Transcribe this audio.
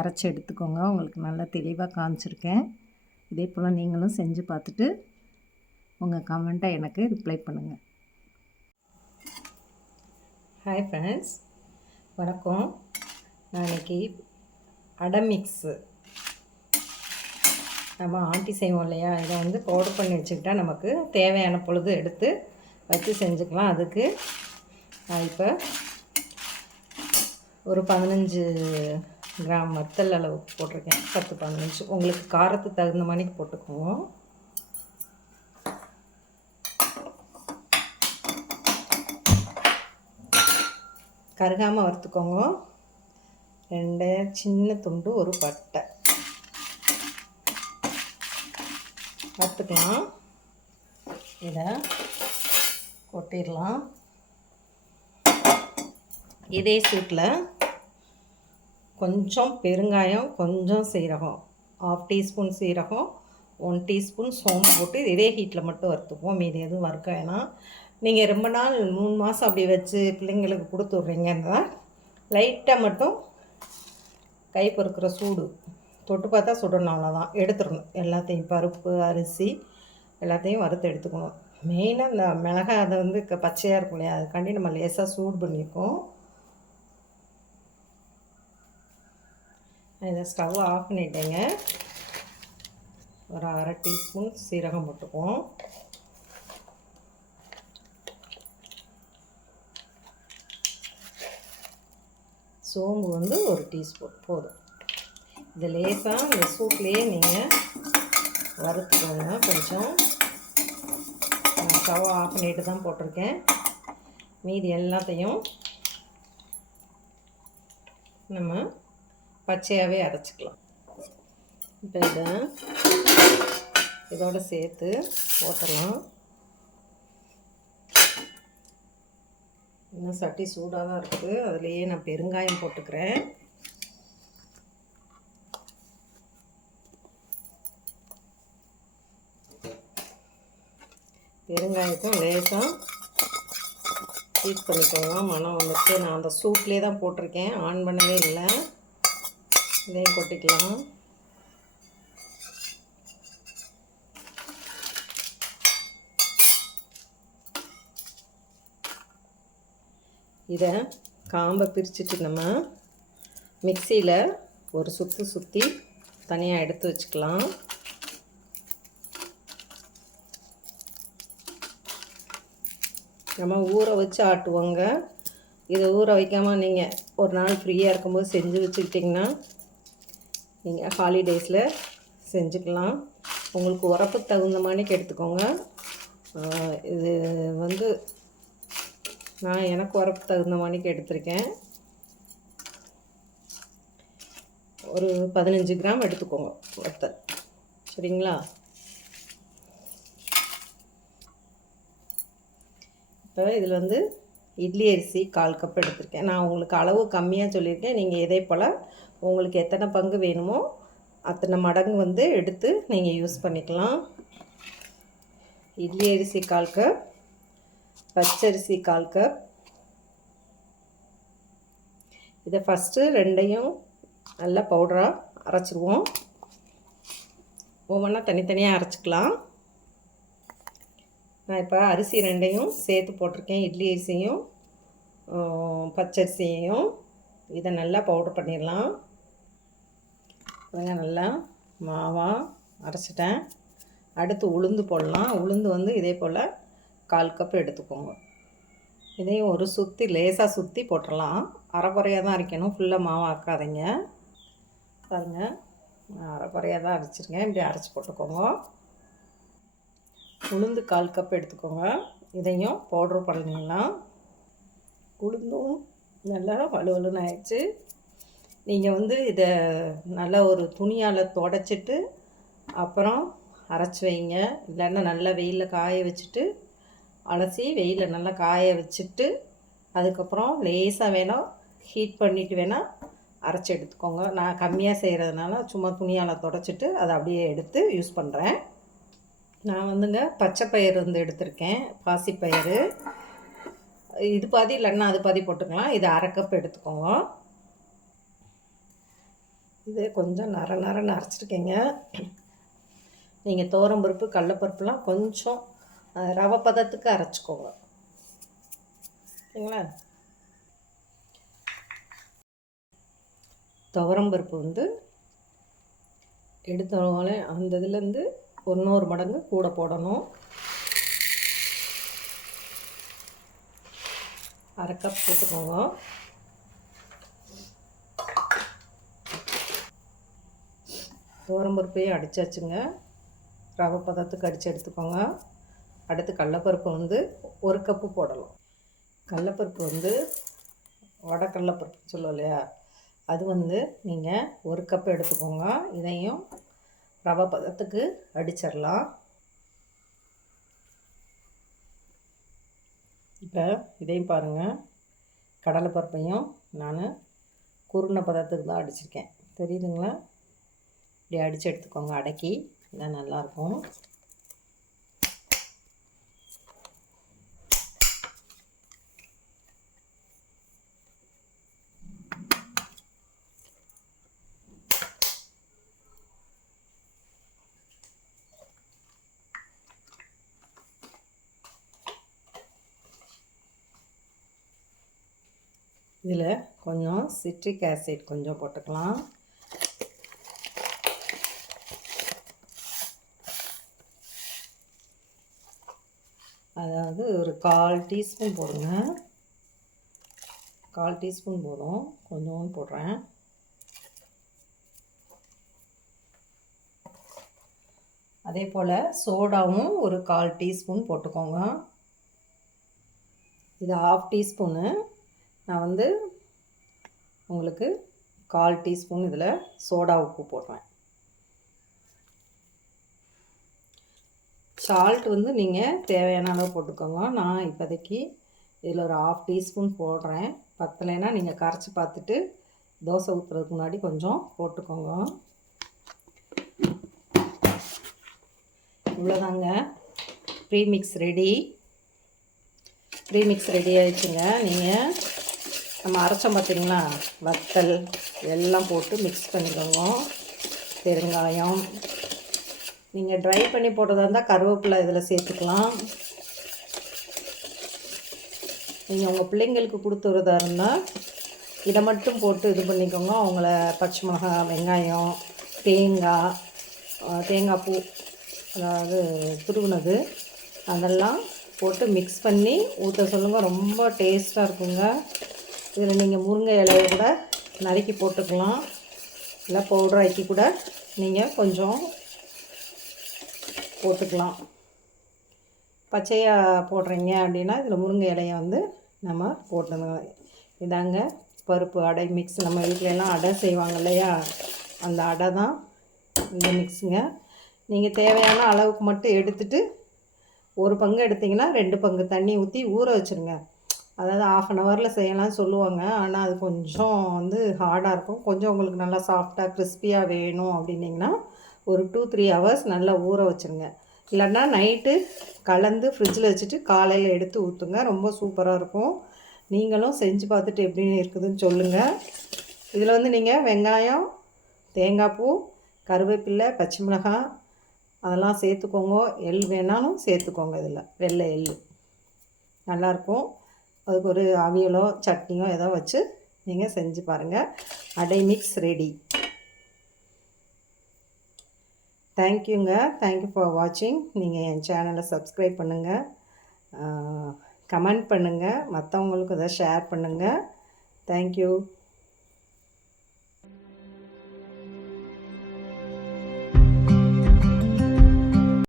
அரைச்சி எடுத்துக்கோங்க. உங்களுக்கு நல்லா தெளிவாக காமிச்சிருக்கேன். இதே போல் நீங்களும் செஞ்சு பார்த்துட்டு உங்கள் கமெண்ட்டை எனக்கு ரிப்ளை பண்ணுங்கள் ஹாய் ஃப்ரெண்ட்ஸ் வணக்கம். நான் இன்றைக்கி அடமிக்ஸு நம்ம ஆட்டி செய்வோம் இல்லையா? இதை வந்து பவுடர் பண்ணி வச்சுக்கிட்டால் நமக்கு தேவையான பொழுது எடுத்து வச்சு செஞ்சுக்கலாம் அதுக்கு. நான் இப்போ ஒரு பதினஞ்சு கிராம் வத்தல் அளவு போட்டிருக்கேன். பத்து பதினஞ்சு உங்களுக்கு காரத்துக்கு தகுந்த மாதிரிக்கு போட்டுக்கோங்க கருகாமல் வறுத்துக்கோங்க. ரெண்டு சின்ன துண்டு ஒரு பட்டை. வறுத்துக்கலாம். இதை கொட்டிடலாம். இதே சூட்டில் கொஞ்சம் பெருங்காயம் கொஞ்சம் சீரகம். ஆஃப் டீஸ்பூன் சீரகம் ஒன் டீஸ்பூன் சோம்பு போட்டு இதே ஹீட்டில் மட்டும் வறுத்துப்போம் மீதி எதுவும் வறுக்க வேணாம். நீங்கள் ரொம்ப நாள் மூணு மாதம் அப்படி வச்சு பிள்ளைங்களுக்கு கொடுத்து விட்றீங்கன்னா லைட்டாக மட்டும் கை பொறுக்கிற சூடு. தொட்டு பார்த்தா சுடணும் அவ்வளோதான் எடுத்துடணும். எல்லாத்தையும் பருப்பு அரிசி எல்லாத்தையும் வறுத்து எடுத்துக்கணும். மெயினாக இந்த மிளகாய் அதை வந்து க பச்சையாக இருக்கும் இல்லையா? அதுக்காண்டி நம்ம லேசாக சூடு பண்ணியிருக்கோம் இதை ஸ்டவ் ஆஃப் பண்ணிட்டேங்க. ஒரு அரை டீஸ்பூன் சீரகம் போட்டுக்குவோம். சோம்பு வந்து ஒரு டீஸ்பூன் போதும். இது லேசாக இந்த சூப்லேயே நீங்கள் வறுத்துக்கோங்க. கொஞ்சம் நான் ஸ்டவ் ஆஃப் பண்ணிட்டு தான் போட்டிருக்கேன். மீதி எல்லாத்தையும் நம்ம பச்சையாகவே அரைச்சிக்கலாம். இப்போ இதை இதோடு சேர்த்து போட்டுடலாம் இன்னும் சட்டி சூடாக தான் இருக்குது அதுலேயே நான் பெருங்காயம் போட்டுக்கிறேன். பெருங்காயத்தை லேசாக ஹீட் பண்ணிக்கோங்க. மனம் வந்துட்டு நான் அந்த சூட்லேயே தான் போட்டிருக்கேன். ஆன் பண்ணவே இல்லை. இதையும் கொட்டிக்கலாம். இதை காம்பை பிரிச்சுட்டு நம்ம மிக்சியில் ஒரு சுற்று சுற்றி தனியாக எடுத்து வச்சுக்கலாம். நம்ம ஊற வச்சு ஆட்டுவோங்க. இதை ஊற வைக்காமல் நீங்கள் ஒரு நாள் ஃப்ரீயாக இருக்கும்போது செஞ்சு வச்சுக்கிட்டிங்கன்னா நீங்கள் ஹாலிடேஸில் செஞ்சுக்கலாம். உங்களுக்கு உரப்பு தகுந்த மாதிரிக்கு எடுத்துக்கோங்க. இது வந்து நான் எனக்கு உரப்பு தகுந்த மாதிரிக்கு எடுத்திருக்கேன். ஒரு பதினஞ்சு கிராம் எடுத்துக்கோங்க வத்தல் சரிங்களா? இப்போ இதில் வந்து இட்லி அரிசி கால் கப் எடுத்திருக்கேன். நான் உங்களுக்கு அளவு கம்மியாக சொல்லியிருக்கேன். நீங்கள் இதே போல் உங்களுக்கு எத்தனை பங்கு வேணுமோ அத்தனை மடங்கு வந்து எடுத்து நீங்கள் யூஸ் பண்ணிக்கலாம். இட்லி அரிசி கால் கப் பச்சரிசி கால் கப். இதை ஃபஸ்ட்டு ரெண்டையும் நல்லா பவுடராக அரைச்சிடுவோம் ஒவ்வொன்றா தனித்தனியாக அரைச்சிக்கலாம். நான் இப்போ அரிசி ரெண்டையும் சேர்த்து போட்டிருக்கேன். இட்லி அரிசியும் பச்சரிசியையும். இதை நல்லா பவுடர் பண்ணிடலாம். பாருங்க நல்லா மாவாக அரைச்சிட்டேன். அடுத்து உளுந்து போடலாம். உளுந்து வந்து இதே போல் கால் கப் எடுத்துக்கோங்க. இதையும் ஒரு சுற்றி லேசாக சுற்றி போட்டுடலாம் அரைக்குறையாக தான் அரைக்கணும். ஃபுல்லாக மாவு ஆக்காதீங்க. பாருங்கள் நான் அரைக்குறையாக தான் அரைச்சிருக்கேன் இப்படி அரைச்சி போட்டுக்கோங்க. உளுந்து கால் கப் எடுத்துக்கோங்க. இதையும் பவுட்ரு பண்ணிடலாம் உளுந்தும் நல்லா வலுவலுன்னு ஆயிடுச்சு. நீங்கள் வந்து இதை நல்லா ஒரு துணியால் தொடச்சிட்டு அப்புறம் அரைச்சி வைங்க. இல்லைன்னா நல்லா வெயிலில் காய வச்சுட்டு அலசி வெயிலில் நல்லா காய வச்சுட்டு அதுக்கப்புறம் லேசாக வேணால் ஹீட் பண்ணிவிட்டு வேணால் அரைச்சி எடுத்துக்கோங்க. நான் கம்மியாக செய்கிறதுனால சும்மா துணியால் தொடச்சிட்டு அதை அப்படியே எடுத்து யூஸ் பண்ணுறேன் நான் வந்துங்க பச்சை பயிர் வந்து எடுத்திருக்கேன். பாசிப்பயிறு. இது பாதி இல்லைன்னா அது பாதி போட்டுக்கலாம். இது அரை கப் எடுத்துக்கோங்க. இதே கொஞ்சம் நர நரன்னு அரைச்சிருக்கீங்க. நீங்கள் தோரம்பருப்பு கடலப்பருப்புலாம் கொஞ்சம் ரவ ரவை பதத்துக்கு அரைச்சிக்கோங்க. சரிங்களா? துவரம்பருப்பு வந்து எடுத்தோடனே அந்த இதுலேருந்து ஒன்றொரு மடங்கு கூட போடணும். அரை கப் போட்டுக்கோங்க. துவரம்பருப்பையும் அடித்தாச்சுங்க ரவை பதத்துக்கு அடித்து எடுத்துக்கோங்க. அடுத்து கடலப்பருப்பு வந்து ஒரு கப்பு போடலாம். கடலப்பருப்பு வந்து வடை கடலப்பருப்பு சொல்லுவோம் இல்லையா? அது வந்து நீங்கள் ஒரு கப் எடுத்துக்கோங்க. இதையும் ரவை பதத்துக்கு அடிச்சிடலாம். இப்போ இதையும் பாருங்கள் கடலைப்பருப்பையும் நான் குருணை பதத்துக்கு தான் அடிச்சிருக்கேன். தெரியுதுங்களா? இப்படி அடித்து எடுத்துக்கோங்க அடக்கி. இதான் நல்லாயிருக்கும் இதில் கொஞ்சம் சிட்ரிக் ஆசிட் கொஞ்சம் போட்டுக்கலாம். அதாவது ஒரு கால் டீஸ்பூன் போடுங்க. கால் டீஸ்பூன் போதும். கொஞ்சம் போடுறேன். அதே போல் சோடாவும் ஒரு கால் டீஸ்பூன் போட்டுக்கோங்க. இது ஆஃப் டீஸ்பூனு. நான் வந்து உங்களுக்கு கால் டீஸ்பூன் இதில் சோடா உப்பு போடுறேன். சால்ட் வந்து நீங்கள் தேவையான அளவு போட்டுக்கோங்க. நான் இப்போதைக்கு இதில் ஒரு ஆஃப் டீஸ்பூன் போடுறேன். பத்தலைன்னா நீங்கள் கரைச்சி பார்த்துட்டு தோசை ஊற்றுறதுக்கு முன்னாடி கொஞ்சம் போட்டுக்கோங்க. இவ்வளோதாங்க. ப்ரீமிக்ஸ் ரெடி ப்ரீமிக்ஸ் ரெடி ஆயிடுச்சுங்க. நீங்கள் நம்ம அரைச்சோம் பார்த்தீங்களா? வத்தல் எல்லாம் போட்டு மிக்ஸ் பண்ணிக்கோங்க. பெருங்காயம் நீங்கள் ட்ரை பண்ணி போட்டதாக இருந்தால் கருவேப்பிலை இதில் சேர்த்துக்கலாம். நீங்கள் உங்கள் பிள்ளைங்களுக்கு கொடுத்துறதா இருந்தால் இதை மட்டும் போட்டு இது பண்ணிக்கோங்க. அவங்கள பச்சை மிளகா வெங்காயம் தேங்காய் தேங்காய் பூ அதாவது துருவினது அதெல்லாம் போட்டு மிக்ஸ் பண்ணி ஊற்ற சொல்லுங்கள் ரொம்ப டேஸ்ட்டாக இருக்குங்க. இதில் நீங்கள் முருங்கை இலையை கூட நறுக்கி போட்டுக்கலாம். இல்லை பவுடர் ஆக்கி கூட நீங்கள் கொஞ்சம் போட்டுக்கலாம். பச்சையாக போடுறீங்க அப்படின்னா இதில் முருங்கை இலையை வந்து நம்ம போட்டுருங்க இதாங்க பருப்பு அடை மிக்ஸ் நம்ம வீட்டிலலாம் எல்லாம் அடை செய்வாங்க இல்லையா? அந்த அடை தான் இந்த மிக்ஸுங்க நீங்கள் தேவையான அளவுக்கு மட்டும் எடுத்துட்டு ஒரு பங்கு எடுத்திங்கன்னா ரெண்டு பங்கு தண்ணி ஊற்றி ஊற வச்சுருங்க. அதாவது ஆஃப் அன் ஹவரில் செய்யலாம்னு சொல்லுவாங்க. ஆனால் அது கொஞ்சம் வந்து ஹார்டாக இருக்கும். கொஞ்சம் உங்களுக்கு நல்லா சாஃப்டாக கிறிஸ்பியாக வேணும் அப்படின்னிங்கன்னா ஒரு டூ த்ரீ ஹவர்ஸ் நல்லா ஊற வச்சுருங்க. இல்லைன்னா நைட்டு கலந்து ஃப்ரிட்ஜில் வச்சுட்டு காலையில் எடுத்து ஊற்றுங்க ரொம்ப சூப்பராக இருக்கும். நீங்களும் செஞ்சு பார்த்துட்டு எப்படி இருக்குதுன்னு சொல்லுங்கள் இதில் வந்து நீங்கள் வெங்காயம் தேங்காய் பூ கருவேப்பிலை பச்சை மிளகாய் அதெல்லாம் சேர்த்துக்கோங்க. எள் வேணாலும் சேர்த்துக்கோங்க இதில். வெள்ளை எள். நல்லாயிருக்கும் அதுக்கு ஒரு அவியலோ சட்னியோ ஏதோ வச்சு நீங்கள் செஞ்சு பாருங்கள் அடை மிக்ஸ் ரெடி தேங்க்யூங்க தேங்க்யூ ஃபார் வாட்சிங் நீங்கள் என் சேனலை சப்ஸ்கிரைப் பண்ணுங்கள் கமெண்ட் பண்ணுங்கள் மற்றவங்களுக்கு இதை ஷேர் பண்ணுங்கள் தேங்க்யூ